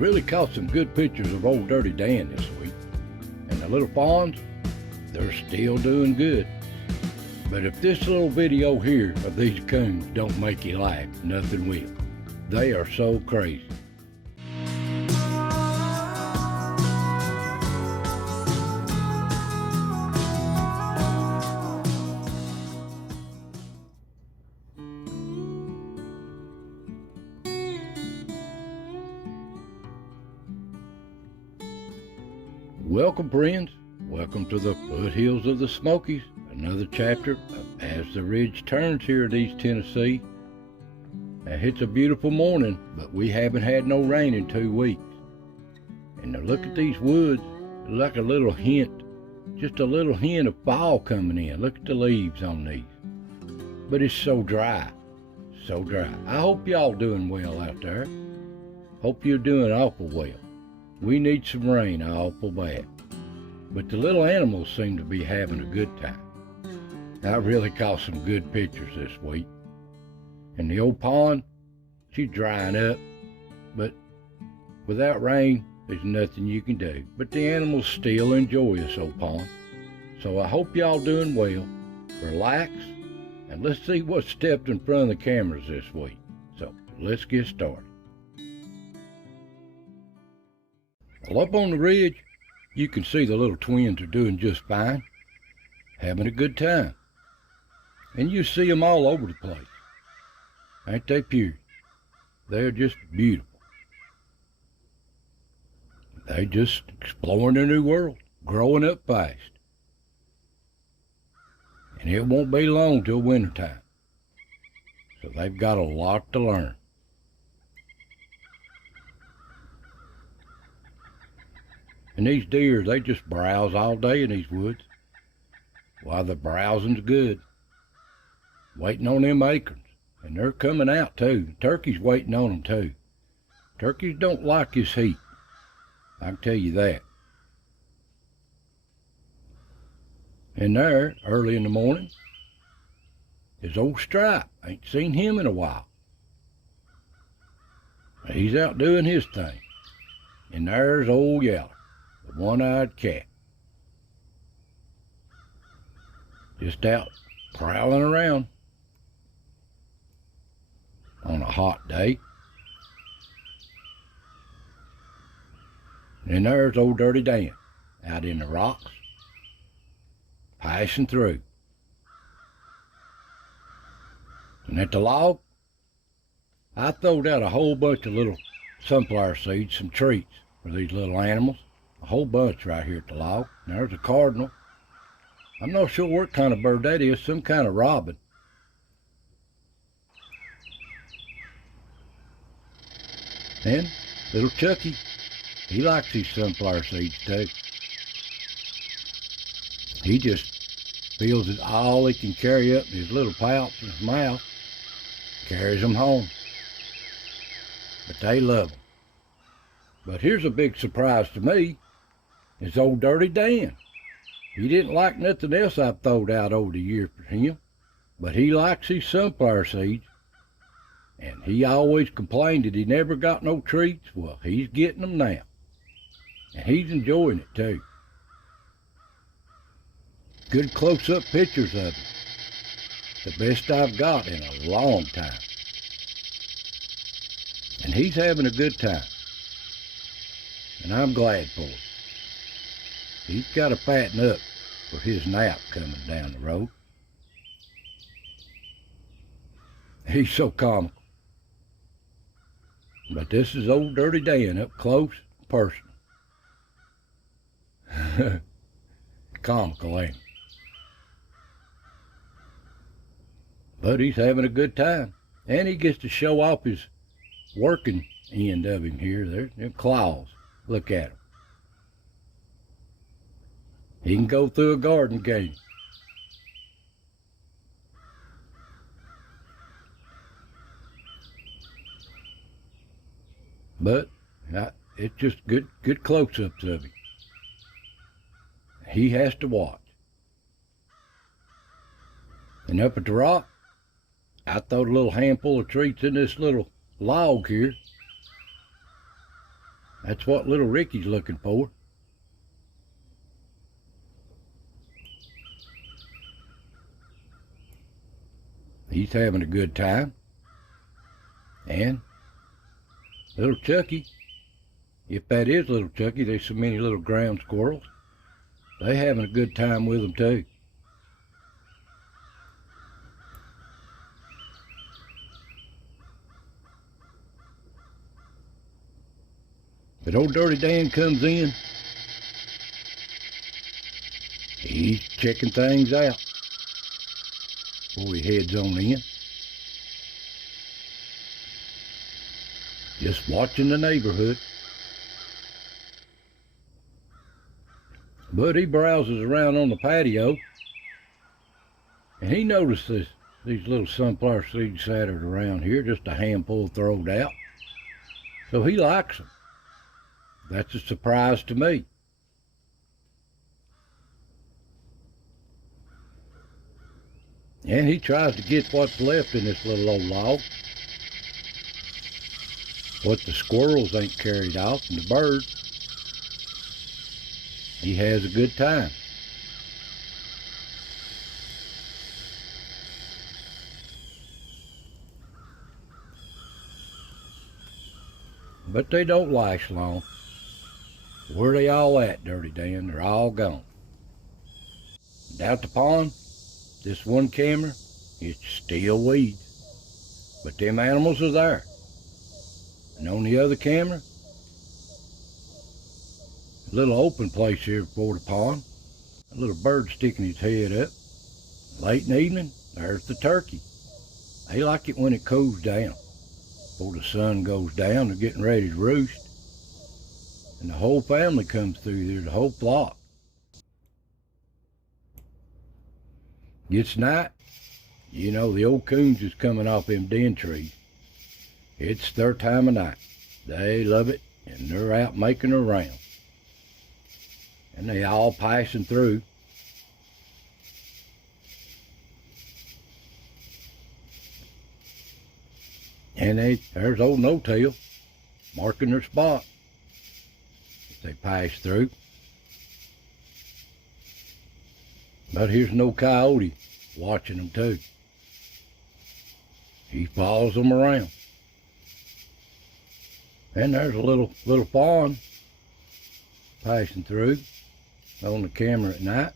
Really caught some good pictures of old Dirty Dan this week. And the little fawns, they're still doing good. But if this little video here of these coons don't make you laugh, nothing will. They are so crazy. Welcome, friends. Welcome to the foothills of the Smokies. Another chapter of As the Ridge Turns here in East Tennessee. Now, it's a beautiful morning, but we haven't had no rain in 2 weeks. And now look at these woods, like a little hint, just a little hint of fall coming in. Look at the leaves on these. But it's so dry, so dry. I hope y'all doing well out there. Hope you're doing awful well. We need some rain awful bad. But the little animals seem to be having a good time. I really caught some good pictures this week. And the old pond, she's drying up. But without rain, there's nothing you can do. But the animals still enjoy this old pond. So I hope y'all doing well. Relax. And let's see what stepped in front of the cameras this week. So let's get started. Well, up on the ridge, you can see the little twins are doing just fine, having a good time. And you see them all over the place. Ain't they pure? They're just beautiful. They just exploring a new world, growing up fast. And it won't be long till wintertime. So they've got a lot to learn. And these deer, they just browse all day in these woods. While the browsing's good. Waiting on them acorns. And they're coming out too. Turkeys waiting on them too. Turkeys don't like this heat. I can tell you that. And there, early in the morning, is old Stripe. Ain't seen him in a while. He's out doing his thing. And there's old Yeller. The one-eyed cat. Just out prowling around on a hot day. And there's old Dirty Dan out in the rocks, passing through. And at the log, I throwed out a whole bunch of little sunflower seeds, some treats for these little animals. A whole bunch right here at the log. And there's a cardinal. I'm not sure what kind of bird that is, some kind of robin. And little Chucky, he likes these sunflower seeds too. He just fills it all he can carry up in his little pouch in his mouth, carries them home. But they love them. But here's a big surprise to me. It's old Dirty Dan. He didn't like nothing else I've throwed out over the years for him, but he likes his sunflower seeds. And he always complained that he never got no treats. Well, he's getting them now. And he's enjoying it too. Good close-up pictures of him. The best I've got in a long time. And he's having a good time. And I'm glad for it. He's got to fatten up for his nap coming down the road. He's so comical. But this is old Dirty Dan up close and personal. Comical, ain't he? But he's having a good time. And he gets to show off his working end of him here. There's them claws. Look at him. He can go through a garden gate. But it's just good close-ups of him. He has to watch. And up at the rock, I throwed a little handful of treats in this little log here. That's what little Ricky's looking for. He's having a good time. And little Chucky, if that is little Chucky, there's so many little ground squirrels. They having a good time with him too. But old Dirty Dan comes in. He's checking things out before he heads on in. Just watching the neighborhood. But he browses around on the patio, and he notices these little sunflower seeds scattered around here, just a handful thrown out. So he likes them. That's a surprise to me. And he tries to get what's left in this little old log. What the squirrels ain't carried off and the birds. He has a good time. But they don't last long. Where they all at, Dirty Dan? They're all gone. Down the pond, this one camera, it's still weeds. But them animals are there. And on the other camera, a little open place here before the pond. A little bird sticking his head up. Late in the evening, there's the turkey. They like it when it cools down. Before the sun goes down, they're getting ready to roost. And the whole family comes through there, the whole flock. Gets night, you know the old coons is coming off them den trees. It's their time of night. They love it, and they're out making a round. And they all passing through. And there's old No-Tail marking their spot as they pass through. But here's no coyote watching them too. He follows them around. And there's a little fawn passing through on the camera at night.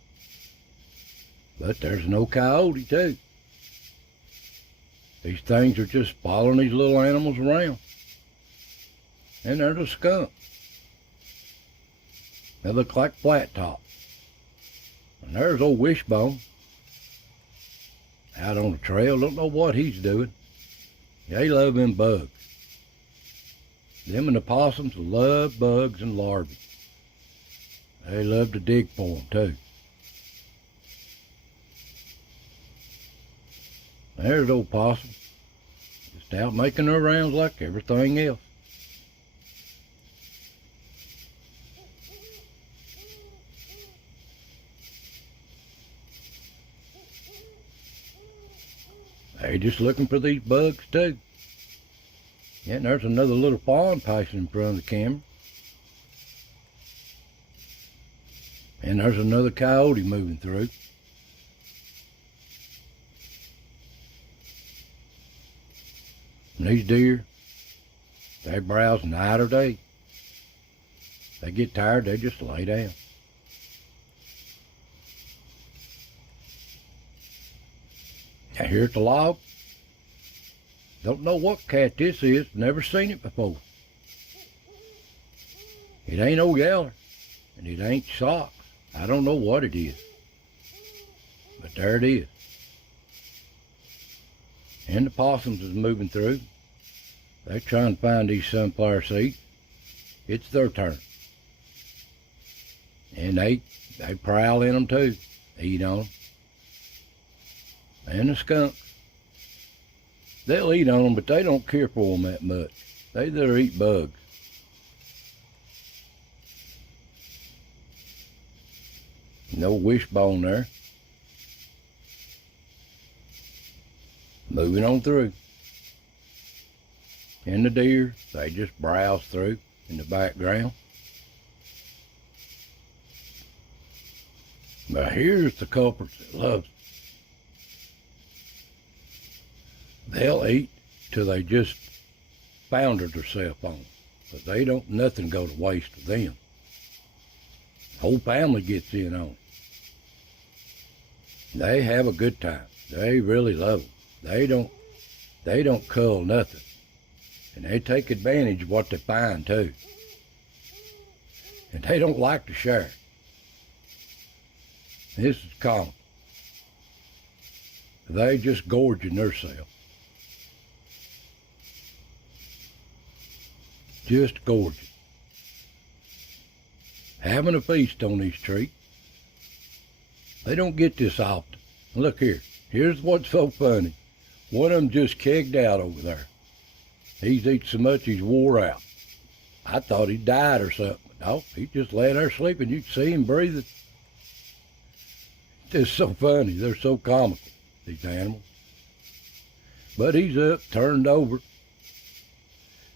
But there's no coyote too. These things are just following these little animals around. And there's a skunk. They look like flat top. And there's old Wishbone out on the trail. Don't know what he's doing. They love them bugs. Them and the possums love bugs and larvae. They love to dig for them too. There's old possum, just out making their rounds like everything else. They're just looking for these bugs too. Yeah, and there's another little fawn passing in front of the camera. And there's another coyote moving through. And these deer, they browse night or day. They get tired, they just lay down. Now here at the log, don't know what cat this is, never seen it before. It ain't old Yeller, and it ain't Socks. I don't know what it is, but there it is. And the possums is moving through. They're trying to find these sunflower seeds. It's their turn. And they prowl in them too, eat on them. And the skunks. They'll eat on them, but they don't care for them that much. They either eat bugs. No Wishbone there. Moving on through. And the deer, they just browse through. in the background. Now here's the culprits that love it. They'll eat till they just foundered themselves on, but they don't nothing go to waste with them. Whole family gets in on it. They have a good time. They really love them. They don't cull nothing, and they take advantage of what they find too. And they don't like to share. This is common. They just gorging themselves. Just gorging. Having a feast on these trees. They don't get this often. Look here. Here's what's so funny. One of them just kegged out over there. He's eaten so much he's wore out. I thought he died or something. No, he just lay there sleeping. You can see him breathing. It's just so funny. They're so comical, these animals. But he's up, turned over.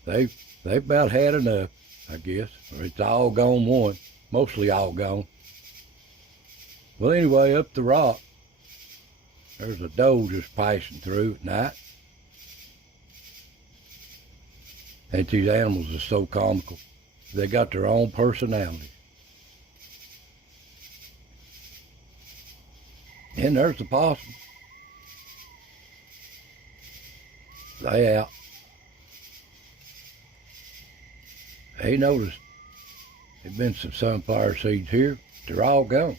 They've about had enough, I guess. Or it's all gone one. Mostly all gone. Well, anyway, up the rock, there's a doe just passing through at night. And these animals are so comical. They got their own personality. And there's the possum. They out. They noticed there'd been some sunflower seeds here. They're all gone.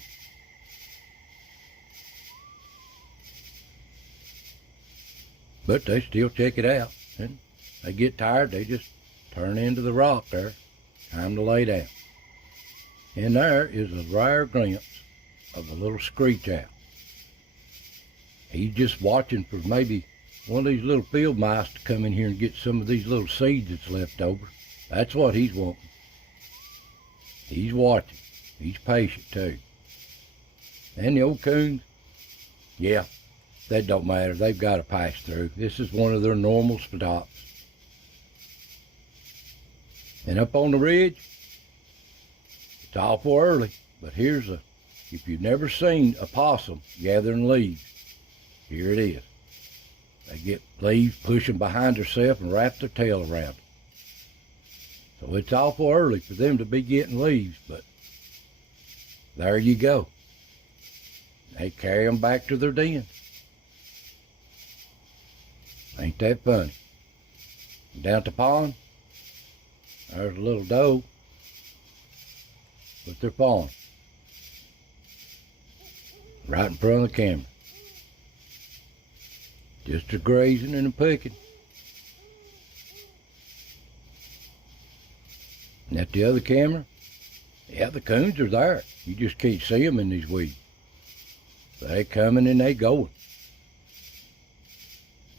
But they still check it out. And they get tired, they just turn into the rock there. Time to lay down. And there is a rare glimpse of a little screech owl. He's just watching for maybe one of these little field mice to come in here and get some of these little seeds that's left over. That's what he's wanting. He's watching. He's patient too. And the old coons, yeah, that don't matter. They've got to pass through. This is one of their normal stops. And up on the ridge, it's awful early, but here's if you've never seen a possum gathering leaves, here it is. They get leaves, push them behind themselves and wrap their tail around it. So it's awful early for them to be getting leaves, but there you go. They carry them back to their den. Ain't that funny? Down at the pond, there's a little doe with their fawn right in front of the camera. Just a grazing and a picking. And at the other camera, yeah, the coons are there. You just can't see them in these weeds. They coming and they going.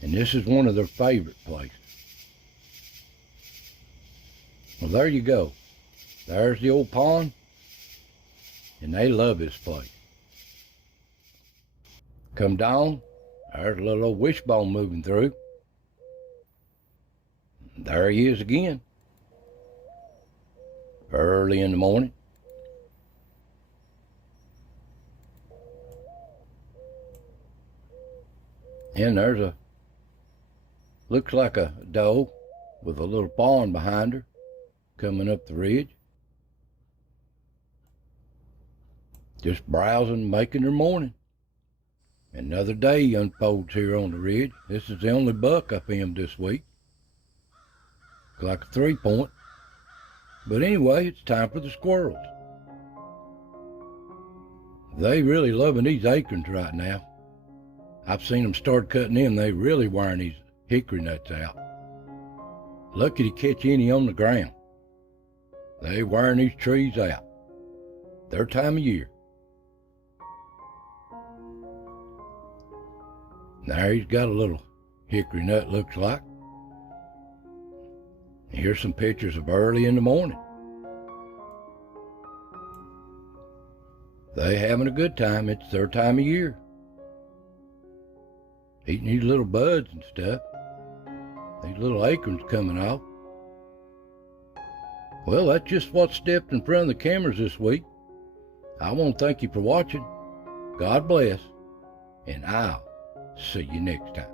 And this is one of their favorite places. Well, there you go. There's the old pond. And they love this place. Come down, there's a little old wishbone moving through. There he is again. Early in the morning. And there's looks like a doe with a little fawn behind her coming up the ridge. Just browsing, making her morning. Another day unfolds here on the ridge. This is the only buck I filmed this week. Looks like a 3-point. But anyway, it's time for the squirrels. They really loving these acorns right now. I've seen them start cutting in. They really wearing these hickory nuts out. Lucky to catch any on the ground. They wearing these trees out. Their time of year. There he's got a little hickory nut, looks like. Here's some pictures of early in the morning. They having a good time. It's their time of year. Eating these little buds and stuff. These little acorns coming off. Well, that's just what stepped in front of the cameras this week. I want to thank you for watching. God bless, and I'll see you next time.